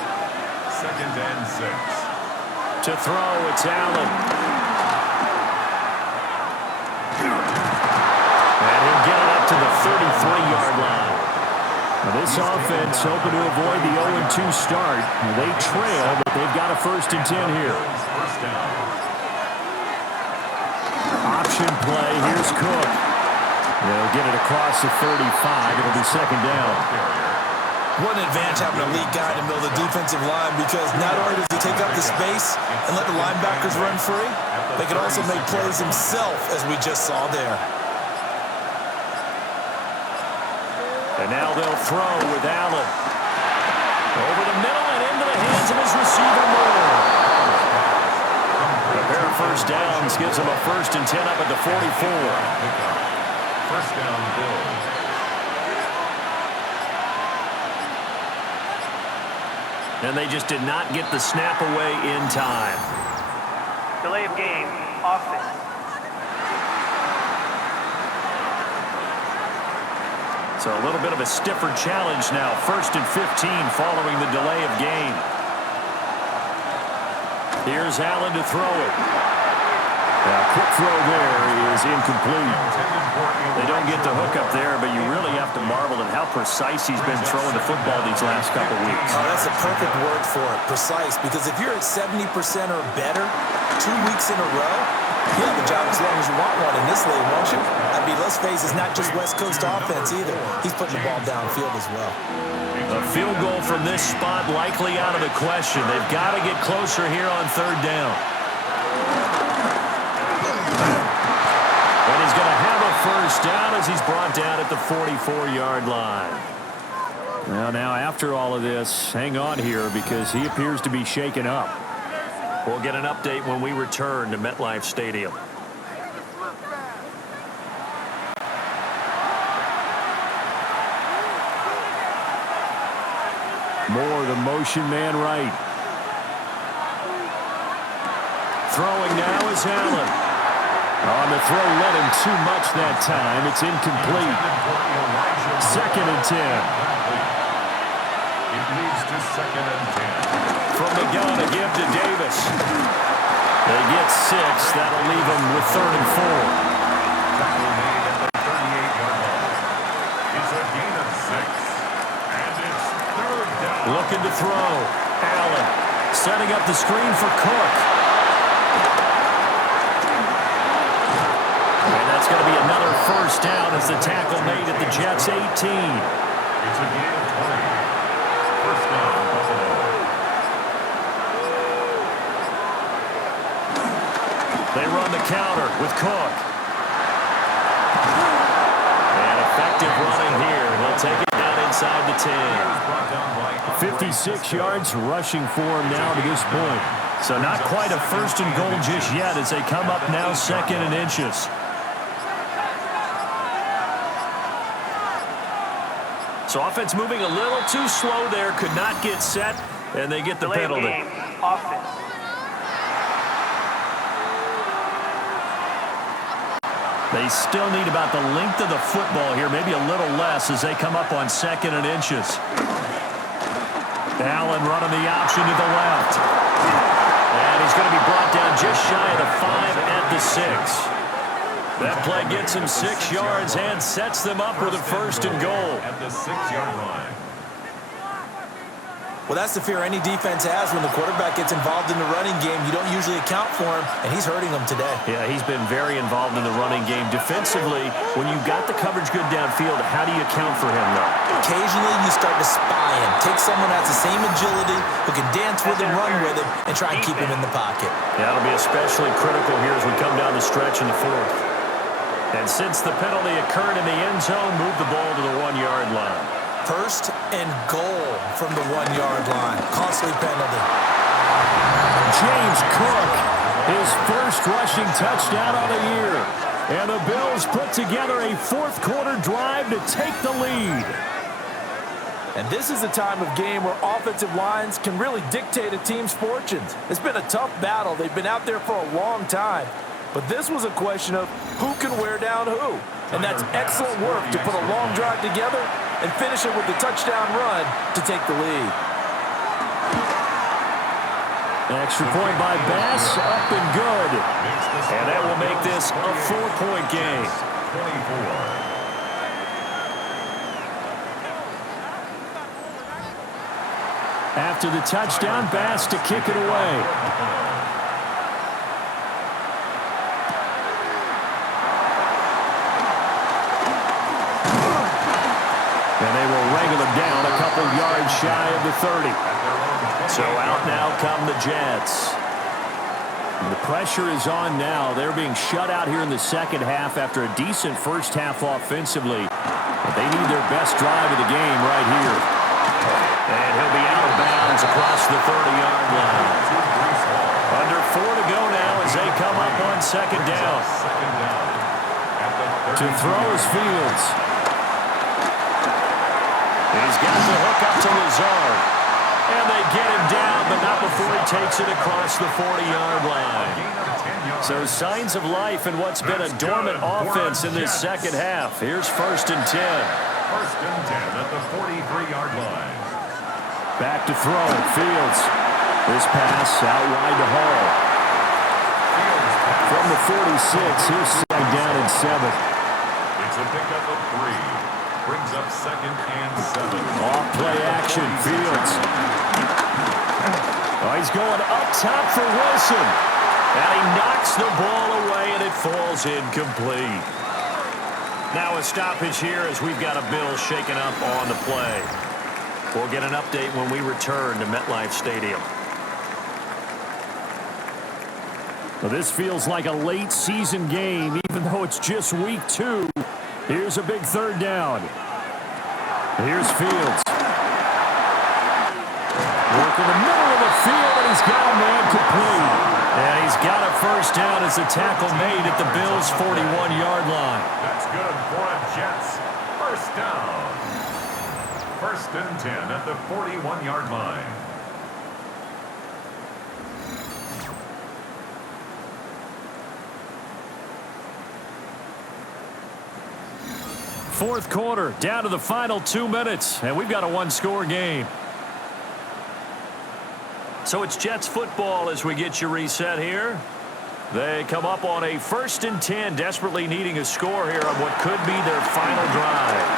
2nd and 6. To throw, it's Allen. And he'll get it up to the 33-yard line. Now this offense hoping to avoid the 0-2 start. They trail, but they've got a 1st and 10 here. First down. Option play. Here's Cook. They'll get it across the 35. It'll be 2nd down. What an advantage having a lead guy in the middle of the defensive line, because not only does he take up the space and let the linebackers run free, they can also make plays himself, as we just saw there. And now they'll throw with Allen. Over the middle and into the hands of his receiver, Moore. A pair of first downs gives him a 1st and 10 up at the 44. 1st down, Bills. And they just did not get the snap away in time. Delay of game, offense. So a little bit of a stiffer challenge now. 1st and 15 following the delay of game. Here's Allen to throw it. A quick throw there is is incomplete. They don't get the hook up there, but you really have to marvel at how precise he's been throwing the football these last couple weeks. Oh, that's a perfect word for it, precise, because if you're at 70% or better 2 weeks in a row, you have a job as long as you want one in this league, won't you? I mean, let's face it, it's not just West Coast offense either. He's putting the ball downfield as well. A field goal from this spot likely out of the question. They've got to get closer here on third down. And he's going to have a first down as he's brought down at the 44-yard line. Now, after all of this, hang on here because he appears to be shaken up. We'll get an update when we return to MetLife Stadium. Moore, the motion man right. Throwing now is Allen. On the throw, led him too much that time. It's incomplete. 2nd and 10. It leads to 2nd and 10. From the gun, a give to Davis. They get 6. That'll leave them with 3rd and 4. Tackle made at the 38-yard line. It's a gain of 6. And it's 3rd down. Looking to throw. Allen setting up the screen for Cook. And that's going to be another first down as the tackle made at the Jets' 18. It's a gain of 20. First down, Buffalo. They run the counter with Cook. And effective running here. They'll take it down inside the 10. 56 yards rushing for him now to this point. So not quite a first and goal just yet as they come up now 2nd and inches. So offense moving a little too slow there. Could not get set, and they get the Delay of penalty. game, offense. They still need about the length of the football here, maybe a little less as they come up on 2nd and inches. Allen running the option to the left. And he's going to be brought down just shy of the 5 at the 6. That play gets him 6 yards and sets them up with a first and goal. At the 6-yard line. Well, that's the fear any defense has when the quarterback gets involved in the running game. You don't usually account for him, and he's hurting them today. Yeah, he's been very involved in the running game. Defensively, when you've got the coverage good downfield, how do you account for him, though? Occasionally, you start to spy him. Take someone that has the same agility, who can dance with him, run with him, and try and keep him in the pocket. That'll be especially critical here as we come down the stretch in the 4th. And since the penalty occurred in the end zone, move the ball to the 1-yard line. First and goal from the 1-yard line. Costly penalty. James Cook, his first rushing touchdown on the year. And the Bills put together a 4th-quarter drive to take the lead. And this is a time of game where offensive lines can really dictate a team's fortunes. It's been a tough battle. They've been out there for a long time. But this was a question of who can wear down who. And that's excellent work to put a long drive together and finish it with the touchdown run to take the lead. Extra point by Bass, up and good. And that will make this a 4-point game. 24. After the touchdown, Bass to kick it away. And they will wrangle him down a couple yards shy of the 30. So out now come the Jets. And the pressure is on now. They're being shut out here in the second half after a decent first half offensively. But they need their best drive of the game right here. And he'll be out of bounds across the 30-yard line. Under 4 to go now as they come up on 2nd down. To throw is Fields. He's got the hook up to Lazard. And they get him down, but not before he takes it across the 40-yard line. So signs of life in what's been a dormant offense in this second half. Here's 1st and 10. 1st and 10 at the 43-yard line. Back to throw. Fields. This pass out wide to Hall. From the 46, he'll set down and 7. It's a pickup of 3. Brings up 2nd and 7. Off play action, Fields. Oh, he's going up top for Wilson. And he knocks the ball away, and it falls incomplete. Now a stoppage here as we've got a Bill shaken up on the play. We'll get an update when we return to MetLife Stadium. Well, this feels like a late season game, even though it's just week 2. Here's a big 3rd down. Here's Fields. Work in the middle of the field, and he's got a man complete. And he's got a 1st down as the tackle made at the Bills' 41-yard line. That's good for a Jets. 1st down. 1st and 10 at the 41-yard line. Fourth quarter, down to the final 2 minutes, and we've got a 1-score game. So it's Jets football as we get you reset here. They come up on a 1st and 10, desperately needing a score here on what could be their final drive.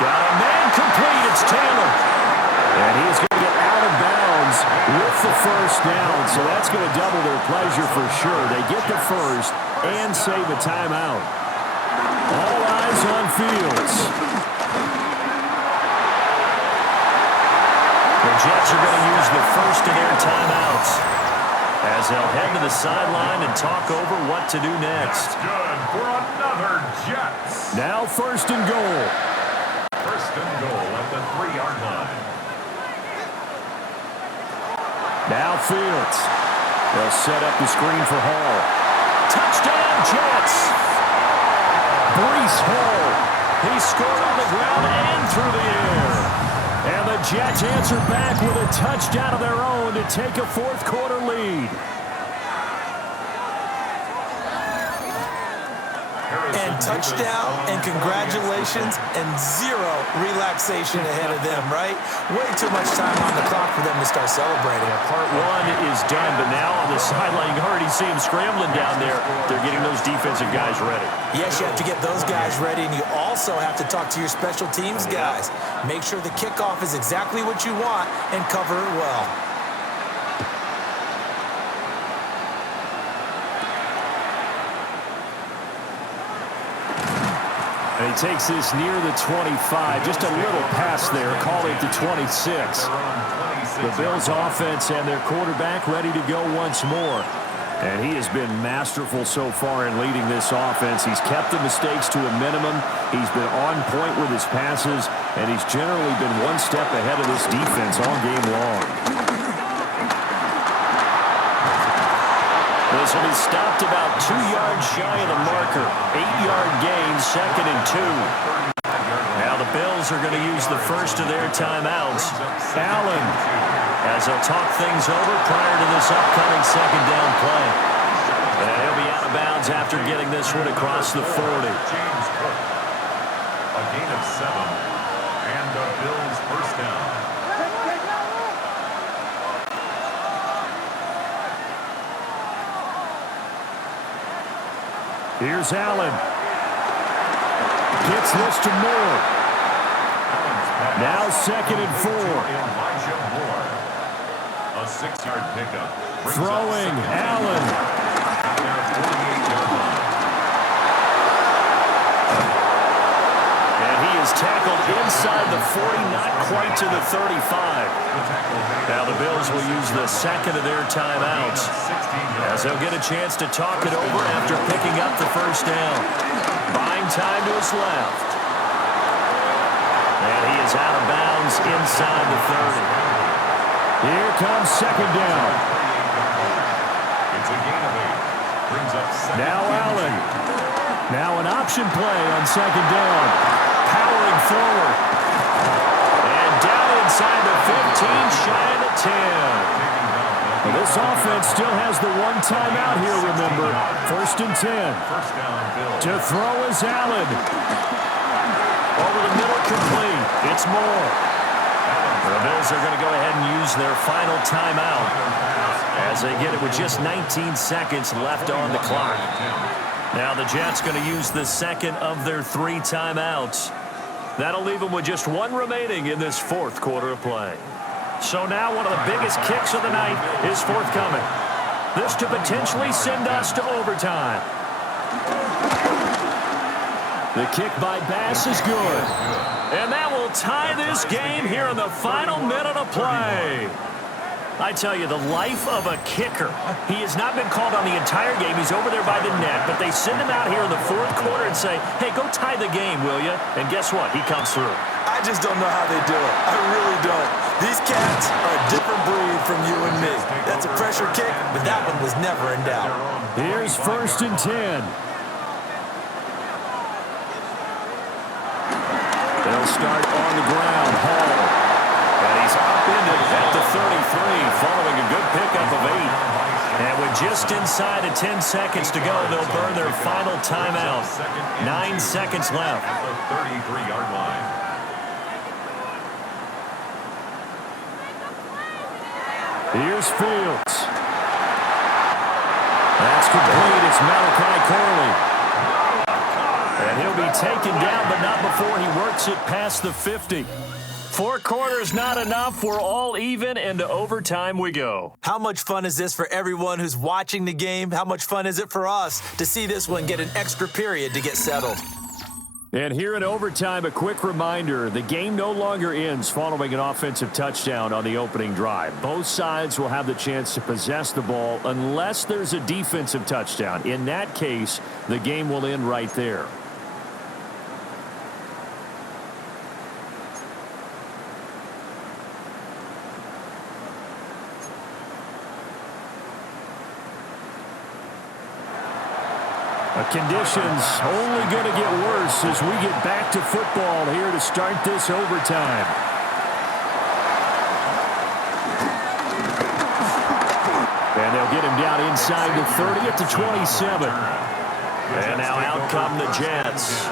Got a man complete, it's Taylor. And he's going to get out of bounds with the 1st down, so that's going to double their pleasure for sure. They get the 1st and save a timeout. All eyes on Fields. The Jets are going to use the 1st of their timeouts as they'll head to the sideline and talk over what to do next. That's good for another Jets. Now 1st and goal. 1st and goal at the 3-yard line. Now Fields. They'll set up the screen for Hall. Touchdown Jets. Breece Hall. He scored on the ground and through the air. And the Jets answer back with a touchdown of their own to take a 4th quarter lead. And touchdown, and congratulations, and 0 relaxation ahead of them, right? Way too much time on the clock for them to start celebrating. Part 1 is done, but now on the sideline, you already see him scrambling down there. They're getting those defensive guys ready. Yes, you have to get those guys ready, and you also have to talk to your special teams guys. Make sure the kickoff is exactly what you want and cover it well. And he takes this near the 25, just a little pass there, call it the 26. The Bills offense and their quarterback ready to go once more. And he has been masterful so far in leading this offense. He's kept the mistakes to a minimum. He's been on point with his passes, and he's generally been one step ahead of this defense all game long. This one is stopped about 2 yards shy of the marker. 8-yard gain, 2nd and 2. Now the Bills are going to use the 1st of their timeouts. Allen, as they'll talk things over prior to this upcoming 2nd down play. And he'll be out of bounds after getting this one across the 40. James Cook. A gain of 7. And the Bills' 1st down. Here's Allen. Gets this to Moore. Now 2nd and 4. Elijah Moore. A 6-yard pickup. Throwing, Allen. And he is tackled inside the 40, not quite to the 35. Now the Bills will use the 2nd of their timeouts as they'll get a chance to talk it over after picking up the 1st down. Buying time to his left. And he is out of bounds inside the 30. Here comes 2nd down. It's a gain of 8. Brings up 2nd. Now Allen. Now an option play on 2nd down. Powering forward. And down inside the 15, shy of the 10. Well, this offense still has the 1 timeout here, remember. 1st and 10. 1st down, Bills. To throw is Allen. Over the middle, complete. It's Moore. The Bills are going to go ahead and use their final timeout. as they get it with just 19 seconds left on the clock. Now the Jets going to use the second of their 3 timeouts. That'll leave them with just 1 remaining in this fourth quarter of play. So now one of the biggest kicks of the night is forthcoming. This to potentially send us to overtime. The kick by Bass is good. And that will tie this game here in the final minute of play. I tell you, the life of a kicker. He has not been called on the entire game. He's over there by the net, but they send him out here in the fourth quarter and say, hey, go tie the game, will you? And guess what? He comes through. I just don't know how they do it. I really don't. These cats are a different breed from you and me. That's a pressure kick, but that one was never in doubt. Here's 1st and 10. They'll start on the ground. Hall. And he's upended at the 33, following a good pickup of 8. And with just inside of 10 seconds to go, they'll burn their final timeout. 9 seconds left. At the 33-yard line. Here's Fields. That's complete. It's Malachi Corley. And he'll be taken down, but not before he works it past the 50. 4 quarters not enough. We're all even, and to overtime we go. How much fun is this for everyone who's watching the game? How much fun is it for us to see this one get an extra period to get settled? And here in overtime, a quick reminder, the game no longer ends following an offensive touchdown on the opening drive. Both sides will have the chance to possess the ball unless there's a defensive touchdown. In that case, the game will end right there. Conditions only going to get worse as we get back to football here to start this overtime. And they'll get him down inside the 30 at the 27. And now out come the Jets.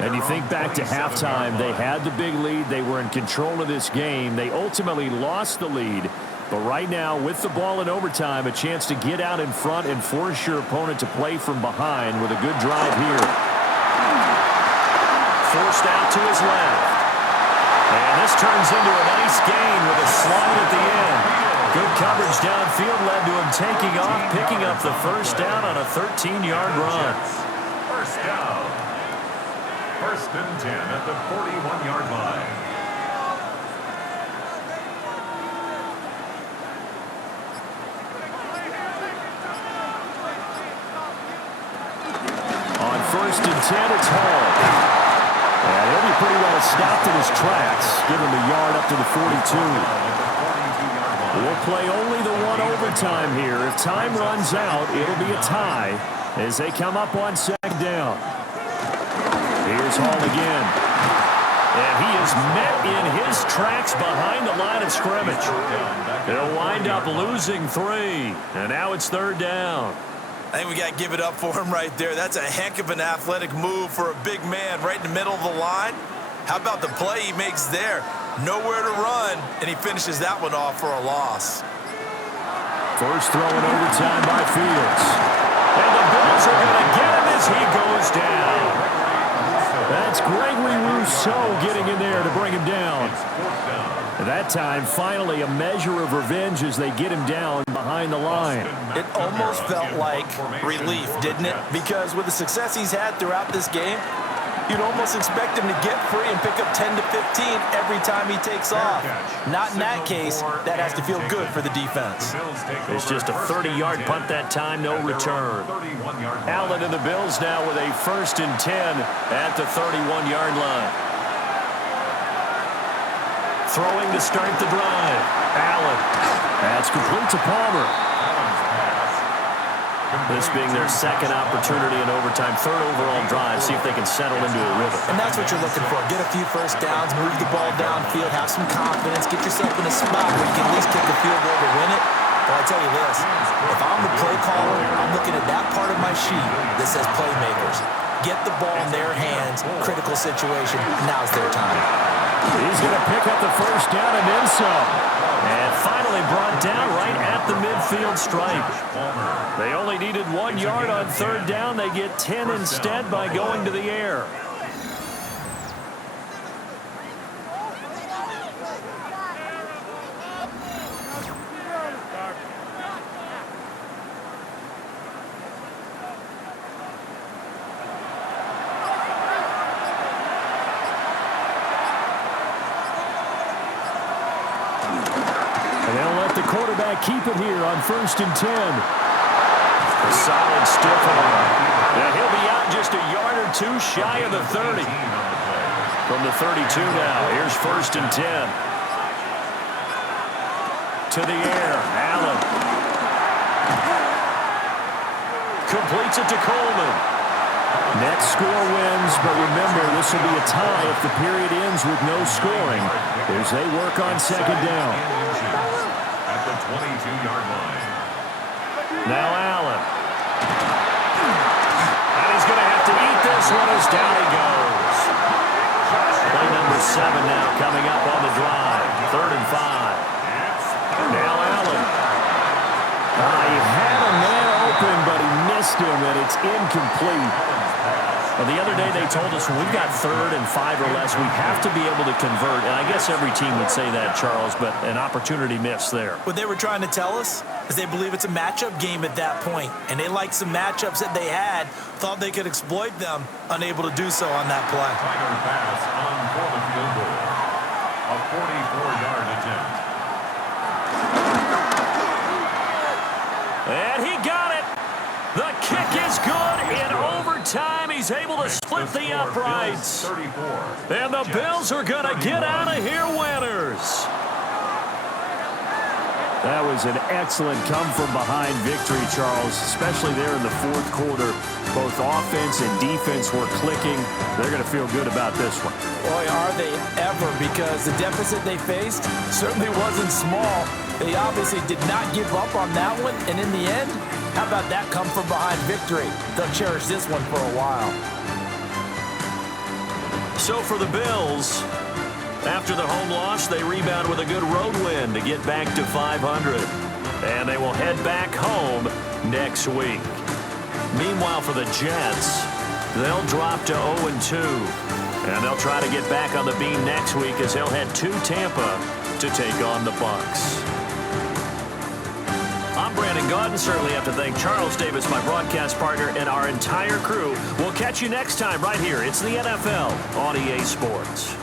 And you think back to halftime, they had the big lead. They were in control of this game. They ultimately lost the lead. But right now, with the ball in overtime, a chance to get out in front and force your opponent to play from behind with a good drive here. Forced out to his left. And this turns into a nice gain with a slide at the end. Good coverage downfield led to him taking off, picking up the first down on a 13-yard run. First down. 1st and 10 at the 41-yard line. On 1st and 10, it's Hall. And he'll be pretty well stopped in his tracks. Give him a yard up to the 42. We'll play only the 1 overtime here. If time runs out, it'll be a tie as they come up on 2nd down. Here's Hall again. And he is met in his tracks behind the line of scrimmage. They'll wind up losing 3. And now it's 3rd down. I think we got to give it up for him right there. That's a heck of an athletic move for a big man right in the middle of the line. How about the play he makes there? Nowhere to run, and he finishes that one off for a loss. First throw in overtime by Fields. And the Bills are going to get him as he goes down. That's Gregory Rousseau getting in there to bring him down. At that time, finally, a measure of revenge as they get him down behind the line. It almost felt like relief, didn't it? Because with the success he's had throughout this game, you'd almost expect him to get free and pick up 10 to 15 every time he takes off. Not in that case. That has to feel good for the defense. It's just a 30-yard punt that time, no return. Allen and the Bills now with a 1st and 10 at the 31-yard line. Throwing to start the drive. Allen. That's complete to Palmer. This being their second opportunity in overtime, 3rd overall drive, see if they can settle into a rhythm. And that's what you're looking for. Get a few first downs, move the ball downfield, have some confidence, get yourself in a spot where you can at least kick a field goal to win it. Well, I tell you this, if I'm the play caller, I'm looking at that part of my sheet that says playmakers. Get the ball in their hands, critical situation, now's their time. He's going to pick up the first down and then some. And finally brought down right at the midfield stripe. They only needed 1 yard on third down. They get 10 instead by going to the air. And they'll let the quarterback keep it here on 1st and 10. A solid stiff arm. Now he'll be out just a yard or two shy of the 30. From the 32 now, here's 1st and 10. To the air, Allen. Completes it to Coleman. Next score wins, but remember, this will be a tie if the period ends with no scoring as they work on second down. At the 22-yard line. Now Allen. And he's going to have to eat this one as down he goes. Play number 7 now coming up on the drive. 3rd and 5. Now Allen. He had a man open, but he missed him, and it's incomplete. Well, the other day they told us when we've got 3rd and 5 or less, we have to be able to convert. And I guess every team would say that, Charles, but an opportunity missed there. What they were trying to tell us is they believe it's a matchup game at that point, and they liked some matchups that they had, thought they could exploit them, unable to do so on that play. Tiger pass on for the field goal. A 44-yard attempt. And he got it. The kick is good in overtime. He's able to split the uprights. And the Bills are going to get out of here winners. That was an excellent come-from-behind victory, Charles, especially there in the 4th quarter. Both offense and defense were clicking. They're going to feel good about this one. Boy, are they ever, because the deficit they faced certainly wasn't small. They obviously did not give up on that one, and in the end, how about that come-from-behind victory? They'll cherish this one for a while. So for the Bills, after the home loss, they rebound with a good road win to get back to 500. And they will head back home next week. Meanwhile, for the Jets, they'll drop to 0-2. And they'll try to get back on the beam next week as they'll head to Tampa to take on the Bucs. I'm Brandon Gaudin. Certainly have to thank Charles Davis, my broadcast partner, and our entire crew. We'll catch you next time right here. It's the NFL on EA Sports.